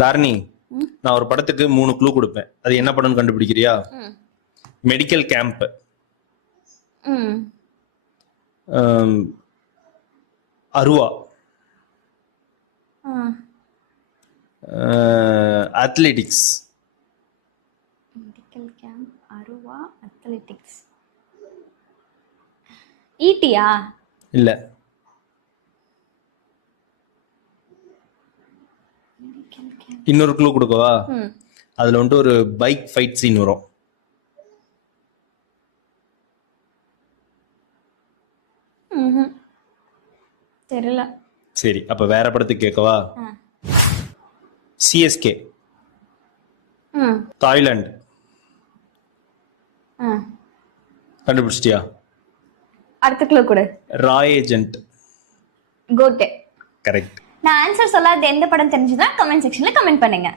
தாரணி, நான் ஒரு படத்துக்கு 3 க்ளூ கொடுப்பேன். அது என்ன படம்னு கண்டுபிடிக்கிறியா? மெடிக்கல் கேம்ப், அருவா, அத்லெட்டிக்ஸ். மெடிக்கல் கேம்ப், அருவா, அத்லெட்டிக்ஸ். ஈட்டியா? இல்ல. இன்னொரு க்ளூ கொடுக்கவா? அதுல வந்துட்டு ஒரு பைக் ஃபைட் சீன் வரும். தெரியல. சரி, அப்ப வேற படத்துக்கு கேட்கவா? CSK, Thailand. கண்டுபிடிச்சிட்டியா? அடுத்த க்ளூ கொடு. ராய் ஏஜென்ட். கோட்டே. கரெக்ட். நான் ஆன்சர் சொல்லாத எந்த படம் தெரிஞ்சுதான் கமெண்ட் செக்ஷன்ல கமெண்ட் பண்ணுங்க.